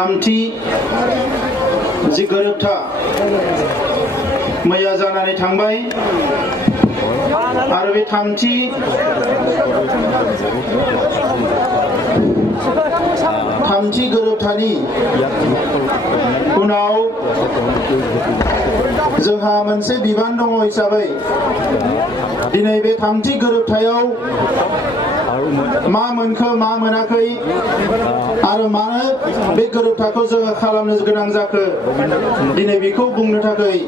थामथि जि गोरोबथा मैया जानानै थांबाय आरो बे थामथि गोरोबथानि उनाव जोंहा मोनसे बिबान दङ हिसाबै दिनै बे थामथि गोरोबथायाव मा मोनखो मा मोनाखै आरो मानो बे गोरोबथाखौ जोङो खालामनो गोनां जाखो दिनै बेखौ बुंनो थाखाय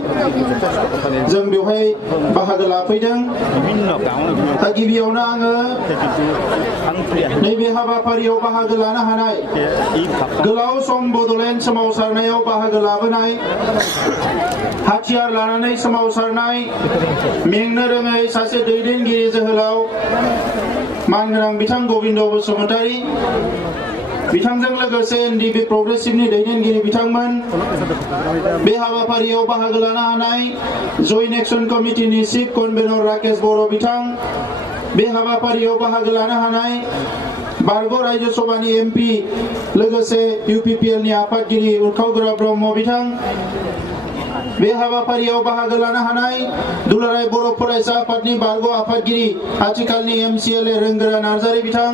जों बेवहाय बाहागो लाफैदों। दा गिबियावनो आङो नैबे हाबाफारियाव बाहागो लानो हानाय गोलाव सम बड'लेण्ड सोमावसारनायाव बाहागो लाबोनाय हाथियार लानानै सोमावसारनाय मेंनो रोङै सासे दैदेनगिरि जोहोलाव मानगोनां बिथां गबिन्द बसुमतारी बिथांजों लोगोसे एनडिपि प्रग्रेसिभनि दैदेनगिरि बिथांमोन बे हाबाफारियाव बाहागो लानो हानाय joint action कमिटिनि chief convenor Rakesh बर' बिथां बे हाबाफारियाव बाहागो लानो हानाय बारग' रायजो सभानि एमपि लोगोसे इउपिपिएलनि आफादगिरि उरखाव ब्रह्म बिथां बे हाबाफारियाव बाहागो लानो हानाय दुलाराय बर' फरायसा आफादनि बारग' आफादगिरि आथिखालनि एमसिएलए रोंगोरा नार्जारी बिथां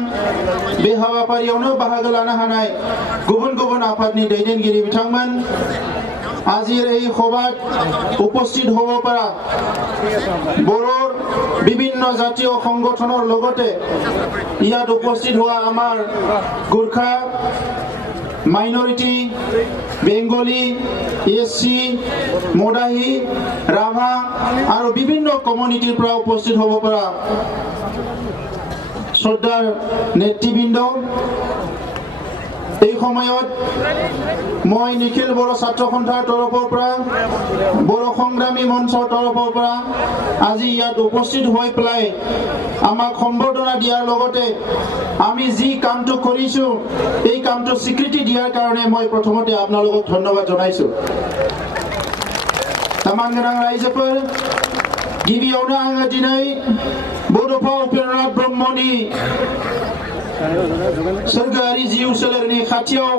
बे हाबाफारियावनो बाहागो लानो हानाय गुबुन गुबुन आफादनि दैदेनगिरि बिथांमोन আজিৰ এই সভাত উপস্থিত হ'ব পৰা বড়োৰ বিভিন্ন জাতীয় সংগঠনৰ লগতে ইয়াত উপস্থিত হোৱা আমাৰ গোৰ্খা মাইনৰিটি বেংগলী এসসি মডাহি ৰাভা আৰু বিভিন্ন কমিউনিটিৰ পৰা উপস্থিত হ'ব পৰা শ্ৰদ্ধাৰ নেতৃবৃন্দ এই সময়ত মই নিখিল বড়ো ছাত্ৰ সন্থাৰ তৰফৰ পৰা বড়ো সংগ্ৰামী মঞ্চৰ তৰফৰ পৰা আজি ইয়াত উপস্থিত হৈ পেলাই আমাক সম্বৰ্ধনা দিয়াৰ লগতে আমি যি কামটো কৰিছো এই কামটো স্বীকৃতি দিয়াৰ কাৰণে মই প্ৰথমতে আপোনালোকক ধন্যবাদ জনাইছো। তামানগোনাं ৰাইজোफोर गिबियावनो आङो दिनै बड'फा उपेन्द्रनाथ ब्रह्मनि सोरगोआरि जिउ सोलेरनि खाथियाव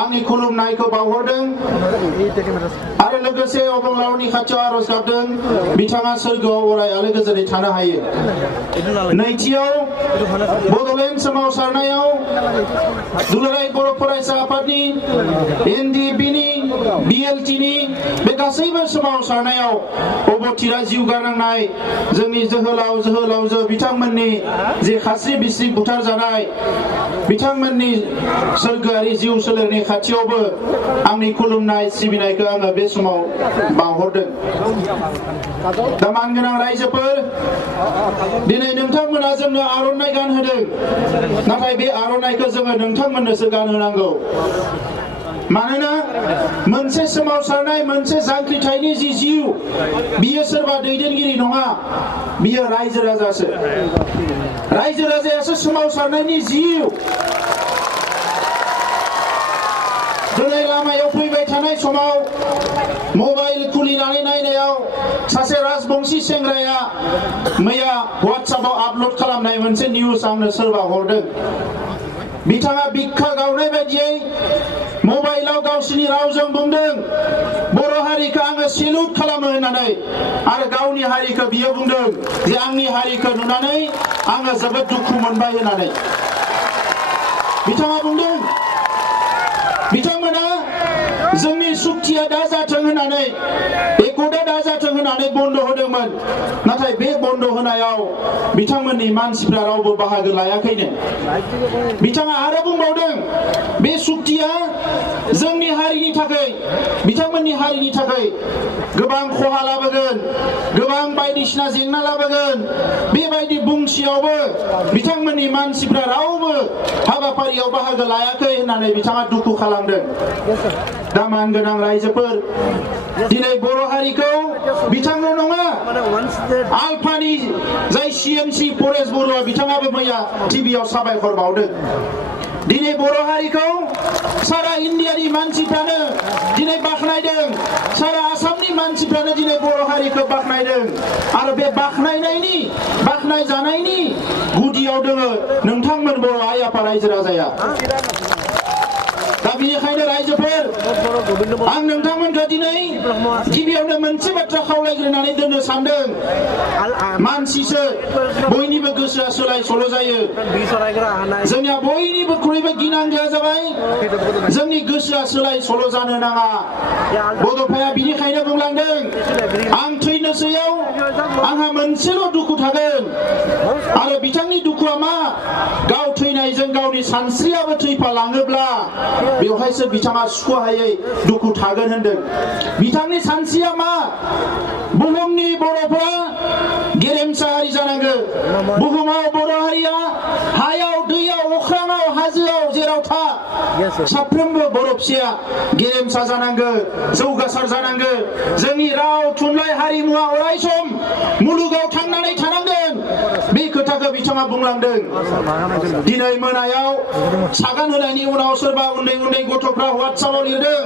आंनि खुलुमनायखौ बावहरदों आरो लोगोसे अबंलावरनि खाथियाव आरज गाबदों बिथाङा सोरगोआव अराय आलो गोजोनै थानो हायो। नैथियाव बड'लेण्ड सोमावसारनायाव दुलाराय बर' फरायसा आफादनि एनडिपिनि बिएलटिनि बे गासैबो सोमावसारनायाव अबथिरा जिउ गारनांनाय जोंनि जोहोलावजो बिथांमोननि जे खास्रि बिस्रि बुथार जानाय बिथांमोननि सोरगोआरि जिउ सोलेरनि खाथियावबो आंनि खुलुमनाय सिबिनायखौ आङो बे समाव बावहरदों। दा मानगोनां रायजोफोर दिनै नोंथांमोना जोंनो आर'नाइ गानहोदों नाथाय बे आर'नाइखौ जोङो नोंथांमोननोसो गानहोनांगौ। मानोना मोनसे सोमावसारनाय मोनसे जांख्रिथायनि जि जिउ बियो सोरबा दैदेनगिरि नङा बियो रायजो राजासो। रायजो राजायासो सोमावसारनायनि जिउ। दिनै लामायाव फैबाय थानाय समाव मबाइल खुलिनानै नायनायाव सासे राजबंशी सेंग्राया मैया WhatsAppआव आपल'ड खालामनाय मोनसे निउस आंनो सोरबा हरदों। बिथाङा बिखा गावनाय बायदियै मबाइलाव गावसिनि रावजों बुंदों बर' हारिखौ आङो सेलुट खालामो होननानै आरो गावनि हारिखौ बियो बुंदों जे आंनि हारिखौ नुनानै आङो जोबोद दुखु मोनबाय होननानै बिथाङा बुंदों। बिथांमोना जोंनि सुक्तिया दा जाथों होननानै एकता दा जाथों होननानै बन्द होदोंमोन नाथाय बे बन्द होनायाव बिथांमोननि मानसिफ्रा रावबो बाहागो लायाखैनो। बिथाङा आरो बुंबावदों बे सुक्तिया जोंनि हारिनि थाखाय बिथांमोननि हारिनि थाखाय गोबां खहा लाबोगोन गोबां बायदिसिना जेंना लाबोगोन बेबायदि बुंसियावबो बिथांमोननि मानसिफ्रा रावबो हाबाफारियाव बाहागो लायाखै होननानै बिथाङा दुखु खालामदों। दा मानगोनां रायजोफोर दिनै बर' हारिखौ बिथांल' नङा आलफानि जाय सिएमसि परेश बरुवा बिथाङाबो मैया टिभिआव साबायखर बावदों। दिनै बर' हारिखौ सारा इन्डियानि मानसिफ्रानो दिनै बाख्नायदों सारा आसामनि मानसिफ्रानो दिनै बर' हारिखौ बाख्नायदों आरो बे बाख्नाय जानायनि गुदियाव दङ नोंथांमोन बर' आइ आफा रायजो राजाया। दा बिनिखायनो रायजोफोर आं नोंथांमोनखौ दिनै गिबियावनो मोनसे बाथ्रा खावलायग्रोनानै दोननो सानदों मानसिसो बयनिबो गोसोआ सोलाय सोल' जायो जोंनिया बयनिबोख्रुइबो गिनांगौआ जाबाय जोंनि गोसोआ सोलाय सोल' जानो नाङा बड'फाया बिनिखायनो बुंलांदों आं थैनोसैयाव आंहा मोनसेल' दुखु थागोन आरो बिथांनि दुखुआ मा गाव थैनायजों गावनि सानस्रियाबो थैफालाङोब्ला बेवहायसो बिथाङा सुख'हायै दुखु थागोन होनदों बिथांनि सानस्रिया मा बुहुमनि बर'फोरा गेरेमसा हारि जानांगौ बुहुमाव बर' हारिया हायाव दैयाव अख्राङाव हाजोआव जेराव था साफ्रोमबो बर' फिसाया गेरेमसा जानांगौ जौगासार जानांगौ जोंनि राव थुनलाइ हारिमुवा अरायसम मुलुगाव थांनानै थानांगोन बे खोथाखौ बिथाङा बुंलांदों दिनै मोनायाव सागान होनायनि उनाव सोरबा उन्दै उन्दै गथ'फ्रा WhatsApp-आव लिरदों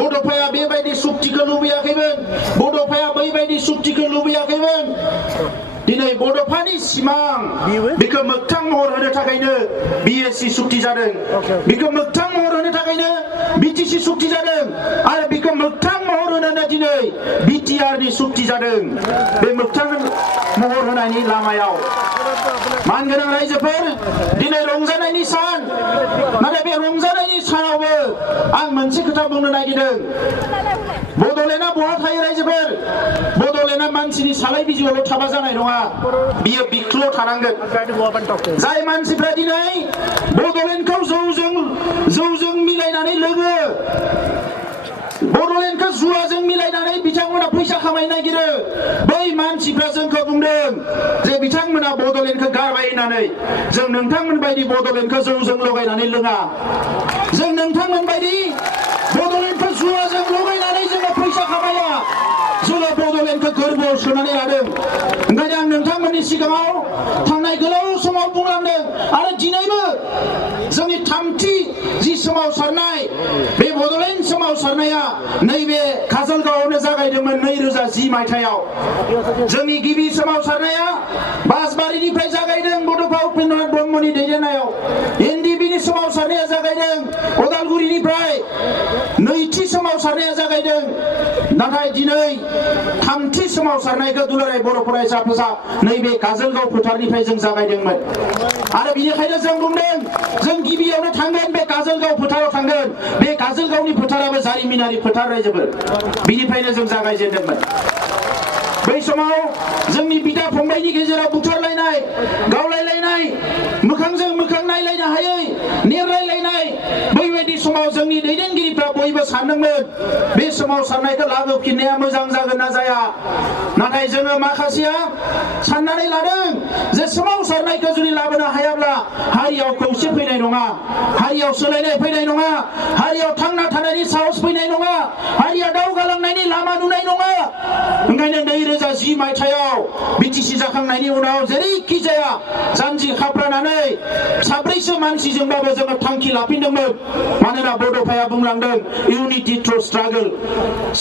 बड'फाया बेबायदि सुक्तिखौ लुबैयाखैमोन बड'फाया बैबायदि सुक्तिखौ लुबैयाखैमोन दिनै बड'फानि सिमां बेखौ मोगथां महर होनो थाखायनो BSc सुक्ति जादों बेखौ मोगथां महर होनो थाखायनो BTC सुक्ति जादों आरो बेखौ मोगथां महर होनो दिनै BTR नि सुक्ति जादों बे मोगथां महर होनायनि लामायाव मानगोनां रायजोफोर दिनै रंजानायनि सान नाथाय बे रंजानायनि सानावबो आं मोनसे खोथा बुंनो नागिरदों बड'लेण्डआ बहा थायो रायजोफोर बड'लेण्डआ मानसिनि सालाय बिजियावल' थाबा जानाय नङा बियो बिख्लोआव थानांगोन जाय मानसिफ्रा दिनै बड'लेण्डखौ जौजों मिलायनानै लोगो बड'लेण्डखौ जुवाजों मिलायनानै बिथांमोना फैसा खामायनो नागिरो बै मानसिफ्रा जोंखौ बुंदों जे बिथांमोना बड'लेण्डखौ गारबाय होननानै जों नोंथांमोन बायदि बड'लेण्डखौ जौजों लगायनानै लोङा जों नोंथांमोन बायदि बड'लेण्डखौ जुवाजों लगायनानै जोङो फैसा खामाया जोङो बड'लेण्डखौ गोरबोआव सोनानै लादों ओंखायनो आं नोंथांमोननि सिगाङाव थांनाय गोलाव समाव बुंलांदों आरो दिनैबो जोंनि थामथि जि सोमावसारनाय बे बड'लेण्ड सोमावसारनाया नैबे काजलगावआवनो जागायदोंमोन 2010 मायथाइयाव जोंनि गिबि सोमावसारनाया बासबारिनिफ्राय जागायदों बड'फा उपेन्द्रनाथ ब्रह्मनि दैदेननायाव NDBनि सोमावसारनाया जागायदों उदालगुरिनिफ्राय नैथि सोमावसारनाया जागायदों नाथाय दिनै थामथि सोमावसारनायखौ दुलाराय बर' फरायसा आफादा नैबे काजलगाव फोथारनिफ्राय जों जागायदोंमोन आरो बिनिखायनो जों बुंदों जों गिबियावनो थांगोन बे काजलगाव फोथाराव थांगोन बे काजलगावनि फोथाराबो जारिमिनारि फोथार रायजोफोर बिनिफ्रायनो जों जागायजेनदोंमोन बै समाव जोंनि बिदा फंबायनि गेजेराव बुथारलायनाय गावलायलायनाय मोखांजों मोखां नायलायनो हायै नेरलायलायनाय बैबायदि समाव जोंनि दैदेनगिरिफ्रा बयबो सानदोंमोन बे सोमावसारनायखौ लाबोफिननाया मोजां जागोन ना जाया नाथाय जोङो माखासेया साननानै लादों जे सोमावसारनायखौ जुदि लाबोनो हायाब्ला हारियाव खौसे फैनाय नङा हारियाव सोलायनाय फैनाय नङा हारियाव थांना थानायनि साहस फैनाय नङा हारिया दावगालांनायनि लामा नुनाय नङा ओंखायनो 2010 मायथाइयाव BTC जाखांनायनि उनाव जेरैखि जाया जानजि खाफ्रानानै साब्रैसो मानसिजोंबाबो जोङो थांखि लाफिनदोंमोन मानोना बड'फाया बुंलांदों इउनिटि थ्रु स्ट्रागल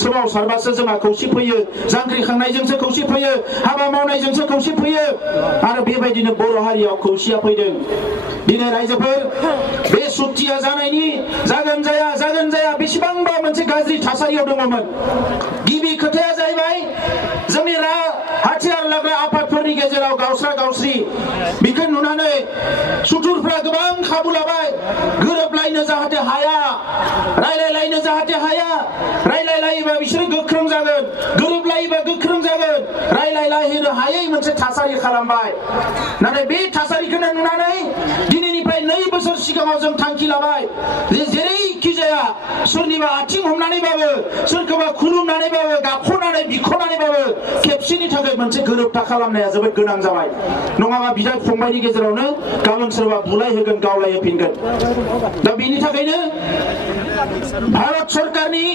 सोमावसारबासो जोंहा खौसे फैयो जांख्रिखांनायजोंसो खौसे फैयो हाबा मावनायजोंसो खौसे फैयो आरो बेबायदिनो बर' हारियाव खौसेया फैदों दिनै रायजोफोर बे सुक्तिया जागोन जाया बेसेबांबा मोनसे गाज्रि थासारियाव दङमोन गिबि खोथाया जाहैबाय जोंनि हाथियार लाग्रा आफादफोरनि गेजेराव गावस्रा गावस्रि बेखौ नुनानै सुथुरफ्रा गोबां खाबु लाबाय गोरोबलायनो जाहाथे हाया रायलायलायनो जाहाथे हाया रायलायलायोबा बिसोरो गोख्रों जागोन गोरोबलायोबा गोख्रों जागोन रायलायलायनो हायै मोनसे थासारि खालामबाय नाथाय बे थासारिखौनो नुनानै दिनैनिफ्राय 2 बोसोर सिगाङाव जों थांखि लाबाय जे जेरैखि जाया सोरनिबा आथिं हमनानैबाबो सोरखौबा खुलुमनानैबाबो गाबख'नानै बिख'नानैबाबो खेबसेनि थाखाय मोनसे गोरोबथा खालामनाया जोबोद गोनां जाबाय नङाबा बिदा फंबायनि गेजेरावनो गाबोन सोरबा बुलाय होगोन गावलाय होफिनगोन दा बेनि थाखायनो भारत सरकारनि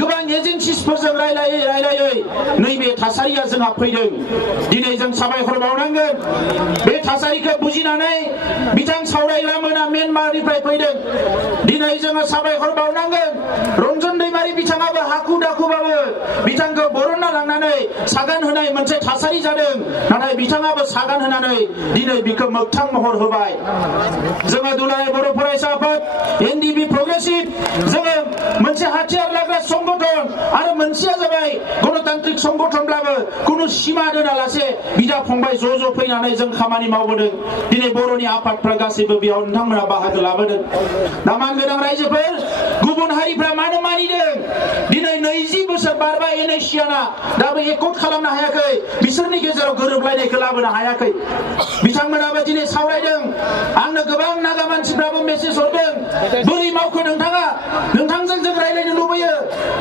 गोबां एजेन्सिफोरजों रायलायै नैबे थासारिया जोंहा फैदों दिनै जों साबायखर बावनांगोन बे थासारिखौ बुजिनानै बिथां सावरायग्रा मोना म्यानमारनिफ्राय फैदों दिनै जोङो साबायखर बावनांगोन रन्जन दैमारि बिथाङाबो हाखु दाखुबाबो बिथांखौ बरनना लांनानै सागान होनाय मोनसे थासारि जादों नाथाय बिथाङाबो सागान होनानै दिनै बिखौ मोगथां महर होबाय जोङो दुलाराय बर' फरायसा आफाद एनडिपि प्रग्रेसिभ जोङो मोनसे हाथियार लाग्रा संगठन आरो मोनसेया जाबाय गणतान्त्रिक संगठनब्लाबो खुनु सिमा दोनालासे बिदा फंबाय ज' फैनानै जों खामानि मावबोदों दिनै बर'नि आफादफ्रा गासैबो बेयाव नोंथांमोना बाहागो लाबोदों दा मानगोनां रायजोफोर गुबुन हारिफ्रा मानो मानिदों दिनै 20 बोसोर बारबाय एनएसियाना दाबो एकर्ड खालामनो हायाखै बिसोरनि गेजेराव गोरोबलायनायखौ लाबोनो हायाखै बिथांमोनाबो दिनै सावरायदों आंनो गोबां नागा मानसिफ्राबो मेसेज हरदों बोरै मावखो नोंथाङा नोंथांजों जों रायलायनो लुबैयो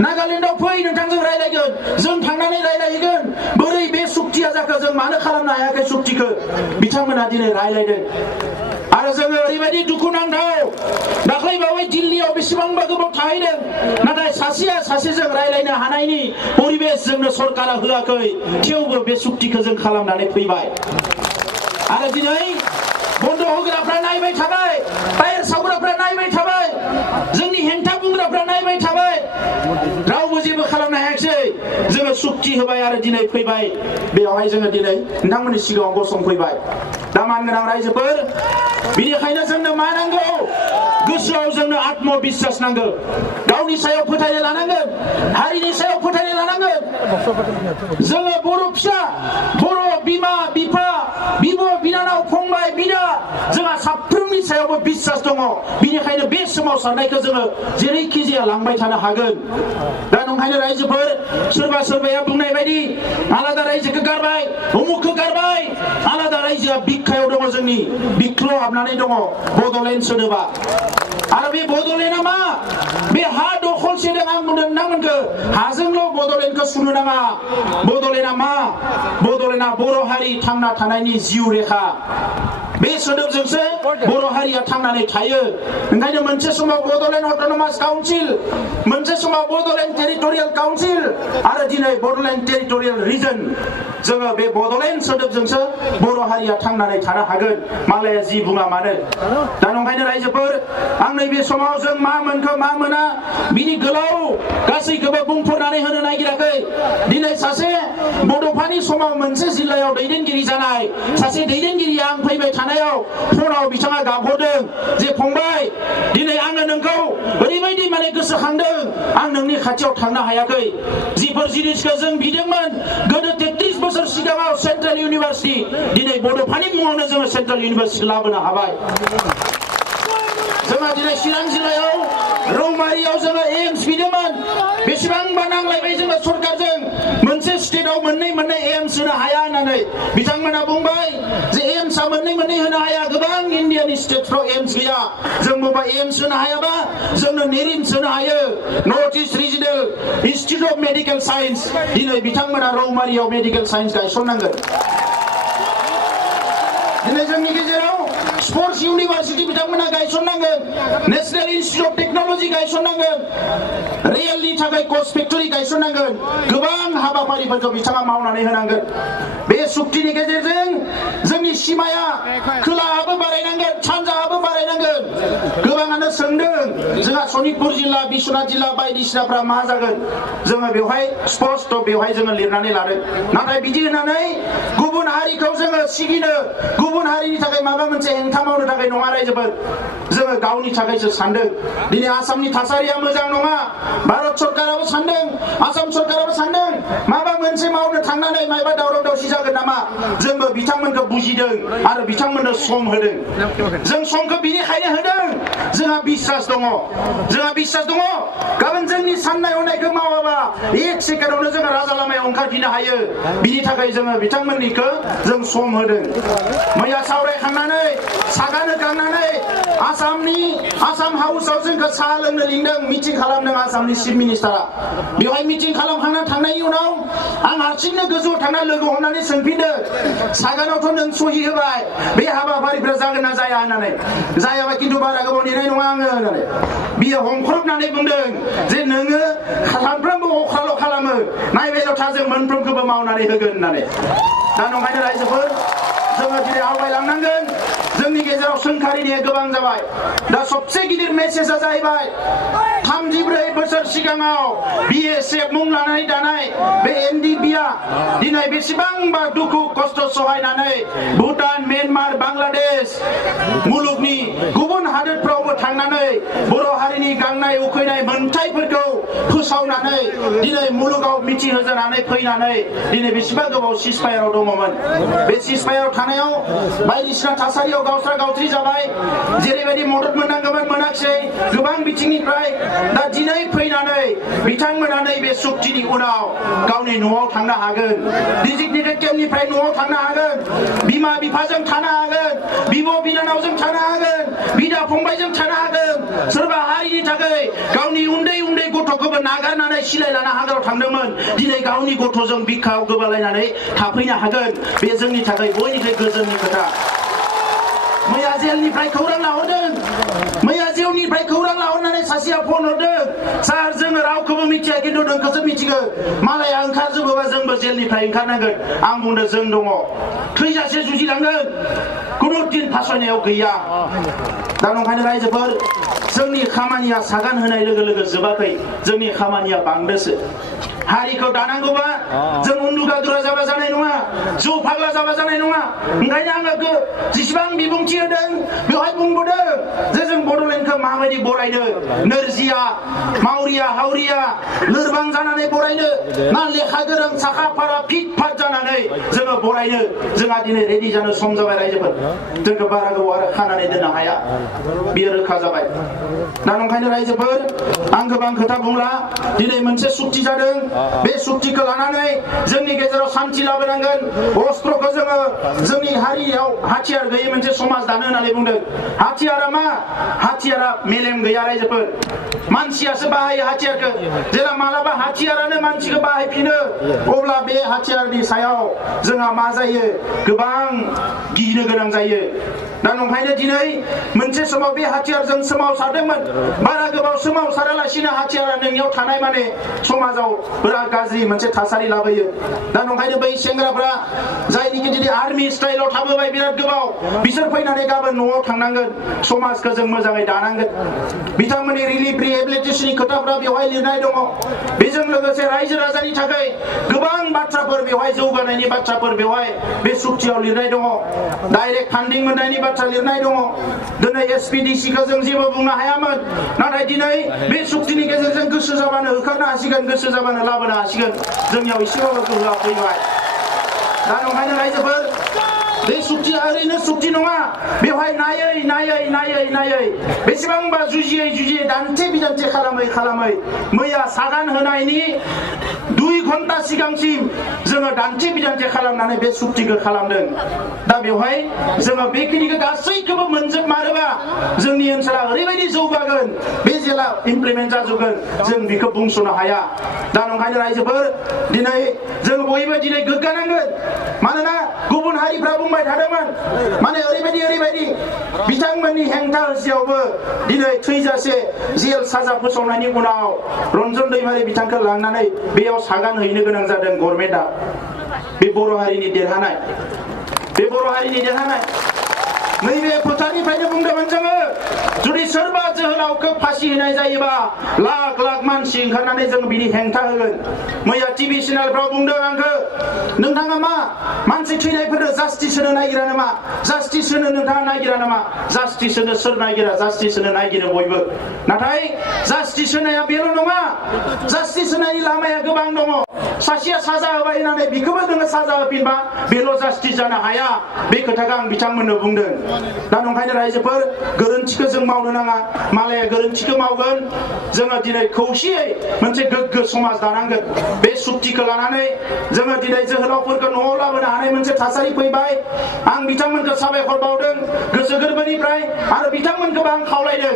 नागालेण्डआव फै नोंथांजों रायलायगोन जों थांनानै रायलायहैगोन बोरै बे सुक्तिया जाखो जों मानो खालामनो हायाखै सुक्तिखौ बिथांमोना दिनै रायलायदों आरो जोङो ओरैबायदि दुखुनांथाव दाख्लै बावै दिल्लीयाव बेसेबांबा गोबाव थाहैदों नाथाय सासेया सासेजों रायलायनो हानायनि परिबेस जोंनो सरकारा होआखै थेवबो बे सुक्तिखौ जों खालामनानै फैबाय आरो दिनै बन्द होग्राफ्रा नायबाय थाबाय टायार सावग्राफ्रा नायबाय थाबाय जोंनि हेंथा बुंग्राफ्रा नायबाय थाबाय रावबो जेबो खालामनो हायाखै जोङो सुक्ति होबाय आरो दिनै फैबाय बेयावहाय जोङो दिनै नोंथांमोननि सिगाङाव गसंफैबाय दा मानगोनां रायजोफोर बेनिखायनो जोंनो मा नांगौ गोसोआव जोंनो आत्मबिश्वास नांगौ गावनि सायाव फोथायनाय लानांगोन हारिनि सायाव फोथायनाय लानांगोन जोङो बर' फिसा बर' बिमा बिफा बिब' बिनानाव फंबाय बिदा जोंहा साफ्रोमनि सायावबो बिश्वास दङ बेनिखायनो बे सोमावसारनायखौ जोङो जेरैखि जाया लांबाय थानो हागोन दा नंखायनो रायजोफोर सोरबा सोरबाया बुंनाय बायदि आलादा रायजोखौ गारबाय उमुखखौ गारबाय आलादा रायजोआ बिखायाव दङ जोंनि बिख्ल' हाबनानै दङ बड'लेण्ड सोदोबा आरो बे बड'लेण्डआ मा बे हा दखलसेदों आं बुंदों नोंथांमोनखौ हाजोंल' बड'लेण्डखौ सुनो नाङा बड'लेण्डआ मा बड'लेण्डआ बर' हारि थांना थानायनि जिउ रेखा बे सोदोबजोंसो बर' हारिया थांनानै थायो ओंखायनो मोनसे समाव बड'लेण्ड अट'नमास काउन्सिल मोनसे समाव बड'लेण्ड टेरिटरियेल काउन्सिल आरो दिनै बड'लेण्ड टेरिटरियेल रिजन जोङो बे बड'लेण्ड सोदोबजोंसो बर' हारिया थांनानै थानो हागोन मालाया जि बुङा मानो दा नंखायनो रायजोफोर आं नैबे समाव जों मा मोनखो मा मोना बिनि गोलाव गासैखौबो बुंफोरनानै होनो नागिराखै दिनै सासे बड'फानि समाव मोनसे जिल्लायाव दैदेनगिरि जानाय सासे दैदेनगिरिया आं फैबाय थानायाव फनाव बिथाङा गाबहरदों जे फंबाय दिनै आङो नोंखौ ओरैबायदि माने गोसोखांदों आं नोंनि खाथियाव थांनो हायाखै जिफोर जिनिसखौ जों बिदोंमोन गोदो 33 बोसोर सिगाङाव सेन्ट्रेल इउनिभार्सिटि दिनै बड'फानि मुङावनो जोङो सेन्ट्रेल इउनिभार्सिटि लाबोनो हाबाय जोंहा दिनै चिरां जिल्लायाव रौमारियाव जोङो एम्स बिदोंमोन बेसेबांबा नांलायबाय जोङो सरकारजों मोनसे स्टेटआव मोननै एम्स होनो हाया होननानै बिथांमोना बुंबाय जे एम्सआ मोननै होनो हाया गोबां इन्डियानि स्टेटफ्राव एम्स गैया जों बबा एम्स होनो हायाबा जोंनो नेरिम्स होनो हायो north east regional institute of medical science दिनै बिथांमोना रौमारियाव मेडिकेल साइन्स गायसननांगोन दिनै जोंनि गेजेराव स्पर्ट्स इउनिभार्सिटि बिथांमोना गायसननांगोन नेशनेल इन्स्टिट्युट अफ टेक्न'लजि गायसननांगोन रेलनि थाखाय कच फेक्टरि गायसननांगोन गोबां हाबाफारिफोरखौ बिथाङा मावनानै होनांगोन बे सुक्तिनि गेजेरजों जोंनि सिमाया खोलाहाबो बारायनांगोन सानजाहाबो बारायनांगोन गोबाङानो सोंदों जोंहा सनितपुर जिल्ला बिश्वनाथ जिल्ला बायदिसिनाफ्रा मा जागोन जोङो बेवहाय स्पष्ट बेवहाय जोङो लिरनानै लादों नाथाय बिदि होननानै गुबुन हारिखौ जोङो सिगिनो गुबुन हारिनि थाखाय माबा मोनसे हेंथा मावनो थाखाय नङा रायजोफोर जोङो गावनि थाखायसो सानदों दिनै आसामनि थासारिया मोजां नङा भारत सरकाराबो सानदों आसाम सरकाराबो सानदों माबा मोनसे मावनो थांनानै माबा दावराव दावसि जागोन नामा जोंबो बिथांमोनखौ बुजिदों आरो बिथांमोननो सम होदों जों समखौ बिनिखायनो होदों जोंहा बिश्वास दङ गाबोन जोंनि साननाय हनायखौ मावाबा एक सेकेन्डआवनो जोङो राजा लामायाव ओंखारफिननो हायो बिनि थाखाय जोङो बिथांमोननिखौ जों सम होदों मैया सावरायखांनानै सागान होखांनानै आसाम हाउसआव जोंखौ साहा लोंनो लिंदों मिटिं खालामदों आसामनि चिफ मिनिस्टारा बेवहाय मिटिं खालामखांनानै थांनायनि उनाव आं हारसिंनो गोजौआव थांना लोगो हमनानै सोंफिनदों सागानावथ' नों सहि होबाय बे हाबाफारिफ्रा जागोन ना जाया होननानै जायाबा खिन्थु बारा गोबाव नेनाय नङा आङो होननानै बियो हमख्रबनानै बुंदों जे नोङो सानफ्रोमबो अख्राल' खालामो नायबायल' था जों मोनफ्रोमखौबो मावनानै होगोन होननानै दा नंखायनो रायजोफोर जोङो दिनै आवगायलांनांगोन जोंनि गेजेराव सोंखारिनाया गोबां जाबाय दा सबसे गिदिर मेसेजआ जाहैबाय 34 बोसोर सिगाङाव BSF मुं लानानै दानाय बे NDPआ दिनै बेसेबांबा दुखु खस्थ सहायनानै भुटान म्यानमार बांलादेश मुलुगनि गुबुन हादोरफ्रावबो थांनानै बर' हारिनि गांनाय उखैनाय मोनथायफोरखौ फोसावनानै दिनै मुलुगाव मिथिहोजानानै फैनानै दिनै बेसेबां गोबाव सिजफायाराव दङमोन बे सिजफायाराव थानायाव बायदिसिना थासारियाव गावस्रा गावस्रि जाबाय जेरैबायदि मदद मोननांगौमोन मोनाखिसै गोबां बिथिंनिफ्राय दा दिनै फैनानै बिथांमोना नैबे सुक्तिनि उनाव गावनि न'आव थांनो हागोन डिजिगनेटेड केम्पनिफ्राय न'आव थांनो हागोन बिमा बिफाजों थानो हागोन बिब' बिनानावजों थानो हागोन बिदा फंबायजों थानो हागोन सोरबा हारिनि थाखाय गावनि उन्दै उन्दै गथ'खौबो नागारनानै सिलाय लाना हाग्रायाव थांदोंमोन दिनै गावनि गथ'जों बिखायाव गोबालायनानै थाफैनो हागोन बे जोंनि थाखाय बयनिख्रुइ गोजोननि खोथा मैया जेलनिफ्राय खौरां लाहरदों मैया जेलनिफ्राय खौरां लाहरनानै सासेया फन हरदों सार जोङो रावखौबो मिथिया खिन्थु नोंखौसो मिथिगौ मालाया ओंखारजोबोबा जोंबो जेलनिफ्राय ओंखारनांगोन आं बुंदों जों दङ थैजासे जुजिलांगोन खुनु दिन फासयनायाव गैया दा नंखायनो रायजोफोर जोंनि खामानिया सागान होनाय लोगो लोगो जोबाखै जोंनि खामानिया बांदोंसो हारिखौ दानांगौबा जों उन्दुगा दुरा जाबा जानाय नङा जौ फाग्ला जाबा जानाय नङा ओंखायनो आङो जेसेबां बिबुंथि होदों बेवहाय बुंबोदों जे जों बड'लेण्डखौ माबायदि बरायनो नोरजिया मावरिया हावरिया लोरबां जानानै बरायनो ना लेखा गोरों साखा फारा फिट फाट जानानै जोङो बरायनो जोंहा दिनै रेडि जानो सम जाबाय रायजोफोर जोंखौ बारा गोबाव आरो खानानै दोननो हाया बियो रोखा जाबाय दा नंखायनो रायजोफोर आं गोबां खोथा बुंला दिनै मोनसे सुक्ति जादों बे सुक्तिखौ लानानै जोंनि गेजेराव शान्ति लाबोनांगोन अस्त्रखौ जोङो जोंनि हारियाव हाथियार गैयै मोनसे समाज दानो होननानै बुंदों हाथियारा मा हाथियारा मेलेम गैया रायजोफोर मानसियासो बाहायो हाथियारखौ जेला मालाबा हाथियारानो मानसिखौ बाहायफिनो अब्ला बे हाथियारनि सायाव जोंहा मा जायो गोबां गिनो गोनां जायो दा नंखायनो दिनै मोनसे समाव बे हाथियारजों सोमावसारदोंमोन बारा गोबाव सोमावसारालासिनो हाथियारा नोंनियाव थानाय माने समाजाव बिराद गाज्रि मोनसे थासारि लाबोयो दा नंखायनो बै सेंग्राफ्रा जायनिखि दिनै आर्मि स्टाइलाव थाबोबाय बिराद गोबाव बिसोर फैनानै गाबोन न'आव थांनांगोन समाजखौ जों मोजाङै दानांगोन बिथांमोननि रिलिफ रिहेबिलिटेसननि खोथाफ्रा बेवहाय लिरनाय दङ बेजों लोगोसे रायजो राजानि थाखाय गोबां बाथ्राफोर बेवहाय जौगानायनि बाथ्राफोर बेवहाय बे सुक्तियाव लिरनाय दङ डाइरेक्ट फान्डिं मोननायनि बाथ्रा लिरनाय दङ दिनै SPDC खौ जों जेबो बुंनो हायामोन नाथाय दिनै बे सुक्तिनि गेजेरजों गोसो जाबानो होखारनो हासिगोन गोसो जाबानो लाबोनो हासिगोन जोंनियाव एसेबाबो गोहोआ फैबाय दा नंखायनो रायजोफोर बे सुक्तिया ओरैनो सुक्ति नङा बेवहाय नायै नायै नायै नायै बेसेबांबा जुजियै दान्थे बिदान्थे खालामै मैया सागान होनायनि 2 घन्टा सिगांसिम जोङो दान्थे बिदान्थे खालामनानै बे सुक्तिखौ खालामदों दा बेवहाय जोङो बेखिनिखौ गासैखौबो मोनजोबमारोबा जोंनि ओनसोला ओरैबायदि जौगागोन बे जेला इमप्लिमेन्ट जाजोबगोन जों बेखौ बुंस'नो हाया दा नंखायनो रायजोफोर दिनै जों बयबो दिनै गोग्गानांगोन मानोना गुबुन हारिफ्रा बुंबाय थादोंमोन माने ओरैबायदि बिथांमोननि हेंथा होसेयावबो दिनै थैजासे जेल साजा फोसावनायनि उनाव रन्जन दैमारि बिथांखौ लांनानै बेयाव सागान हैनो गोनां जादों गभर्नमेन्टआ बे बर' हारिनि देरहानाय नैबे फोथारनिफ्रायनो बुंदोंमोन जोङो जुदि सोरबा जोहोलावखौ फासि होनाय जायोबा लाख लाख मानसि ओंखारनानै जों बिनि हेंथा होगोन मैया टिभि चेनेलफ्राव बुंदों आंखौ नोंथाङा मा मानसि थैनायफोरनो जास्टिस होनो नागिरा नामा जास्टिस होनो नोंथाङा नागिरा नामा जास्टिस होनो सोर नागिरा जास्टिस होनो नागिरो बयबो नाथाय जास्टिस होनाया बेल' नङा जास्टिस होनायनि लामाया गोबां दङ सासेया साजा होबाय होननानै बेखौबो नोङो साजा होफिनबा बेल' जास्टिस जानो हाया बे खोथाखौ आं बिथांमोननो बुंदों दा नंखायनो रायजोफोर गोरोन्थिखौ जों मावनो नाङा मालाया गोरोन्थिखौ मावगोन जोङो दिनै खौसेयै मोनसे गोग्गो समाज दानांगोन बे सुक्तिखौ लानानै जोङो दिनै जोहोलावफोरखौ न'आव लाबोनो हानाय मोनसे थासारि फैबाय आं बिथांमोनखौ साबायखर बावदों गोसो गोरबोनिफ्राय आरो बिथांमोनखौबो आं खावलायदों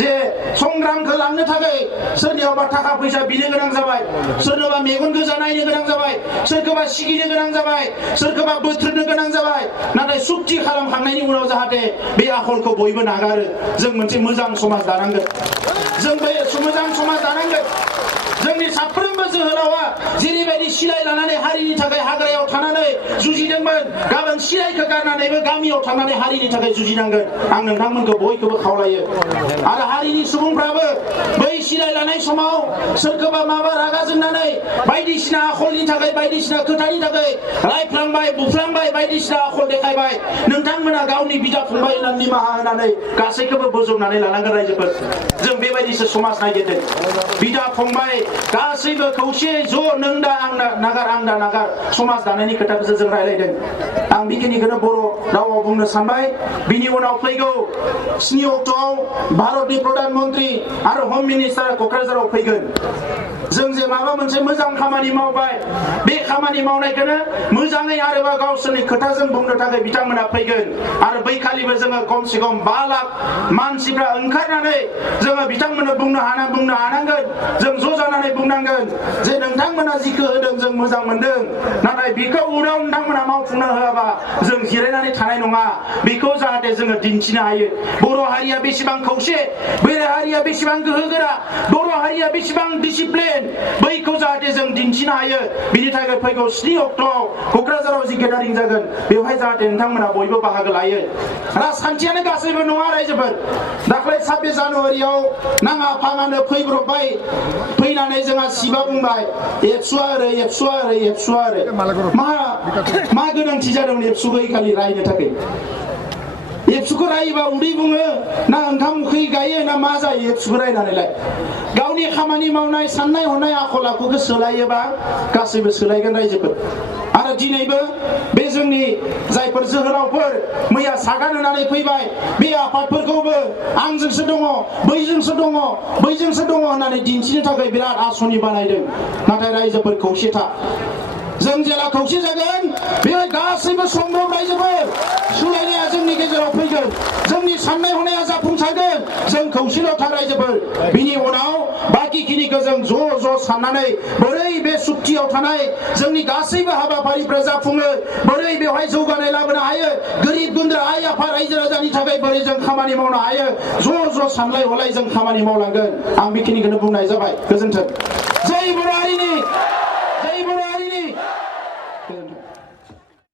जे संग्रामखौ लांनो थाखाय सोरनियावबा थाखा फैसा बिनो गोनां जाबाय सोरनोबा मेगन गोजा नायनो गोनां जाबाय सोरखौबा सिगिनो गोनां जाबाय सोरखौबा बोथ्रोदनो गोनां जाबाय नाथाय सुक्ति खालामखांनायनि उनाव जाहाथे बे आखलखौ बयबो नागारो जों मोनसे मोजां समाज दानांगोन जों बे मोजां समाज दानांगोन जोंनि साफ्रोमबो जोहोलावा जेरैबायदि सिलाय लानानै हारिनि थाखाय हाग्रायाव थानानै जुजिदोंमोन गाबोन सिलायखौ गारनानैबो गामियाव थानानै हारिनि थाखाय जुजिनांगोन आं नोंथांमोनखौ बयखौबो खावलायो आरो हारिनि सुबुंफ्राबो बै सिलाय लानाय समाव सोरखौबा माबा रागा जोंनानै बायदिसिना आखलनि थाखाय बायदिसिना खोथानि थाखाय रायफ्लांबाय बुफ्लांबाय बायदिसिना आखल देखायबाय नोंथांमोना गावनि बिदा फंबाय होननानै निमाहा होनानै गासैखौबो बोजबनानै लानांगोन रायजोफोर जों बेबायदिसो समाज नागिरदों बिदा फंबाय गासैबो खौसेयै ज' नों दा आं नागार आं दा नागार समाज दानायनि खोथाखौसो जों रायलायदों आं बेखिनिखौनो बर' रावाव बुंनो सानबाय बिनि उनाव फैगौ 7 अक्ट'आव भारतनि प्रधान मन्त्रि आरो हम मिनिस्टार क'क्राझाराव फैगोन जों जे माबा मोनसे मोजां खामानि मावबाय बे खामानि मावनायखौनो मोजाङै आरोबाव गावसोरनि खोथाजों बुंनो थाखाय बिथांमोना फैगोन आरो बैखालिबो जोङो खमसे खम 5 लाख मानसिफ्रा ओंखारनानै जोङो बिथांमोननो बुंनो हानांगोन जों ज' जानानै बुंनांगोन जे नोंथांमोना जिखौ होदों जों मोजां मोनदों नाथाय बेखौ उनाव नोंथांमोना मावफुंनो होआबा जों जिरायनानै थानाय नङा बेखौ जाहाथे जोङो दिन्थिनो हायो बर' हारिया बेसेबां खौसे बर' हारिया बेसेबां गोहोगोरा बर' हारिया बेसेबां डिसिप्लिन बैखौ जाहाथे जों दिन्थिनो हायो बिनि थाखाय फैगौ 7 अक्ट'आव क'क्राझाराव जि गेदारिं जागोन बेवहाय जाहाथे नोंथांमोना बयबो बाहागो लायो राजखान्थियानो गासैबो नङा रायजोफोर दाख्लै 26 जानुवारियाव नाङा फाङानो फैब्रबबाय फैनानै जोंहा सिबा बुंबाय एबसुआ ओरै मा गोनांथि जादों एबसुखौ खालि रायनो थाखाय एबसुखौ रायोबा उदै बुङो ना ओंखाम उखै गायो ना मा जायो एबसुखौ रायनानैलाय गावनि खामानि मावनाय साननाय हनाय आखल आखुखौ सोलायोबा गासैबो सोलायगोन रायजोफोर आरो दिनैबो बे जोंनि जायफोर जोहोलावफोर मैया सागान होनानै फैबाय बे आफादफोरखौबो आंजोंसो दङ बैजोंसो दङ होननानै दिन्थिनो थाखाय बिराद आसनि बानायदों नाथाय रायजोफोर खौसेथा जों जेला खौसे जागोन बेवहाय गासैबो सम्भब रायजोफोर सोलायनाया जोंनि गेजेराव फैगोन जोंनि साननाय हनाया जाफुंसारगोन जों खौसेल'था रायजोफोर बिनि उनाव बाकिखिनिखौ जों ज' साननानै बोरै बे सुक्तियाव थानाय जोंनि गासैबो हाबाफारिफ्रा जाफुङो बोरै बेवहाय जौगानाय लाबोनो हायो गोरिब गुन्द्रा आइ आफा रायजो राजानि थाखाय बोरै जों खामानि मावनो हायो ज' सानलाय हलाय जों खामानि मावलांगोन आं बेखिनिखौनो बुंनाय जाबाय गोजोन्थों जय बर' हारिनि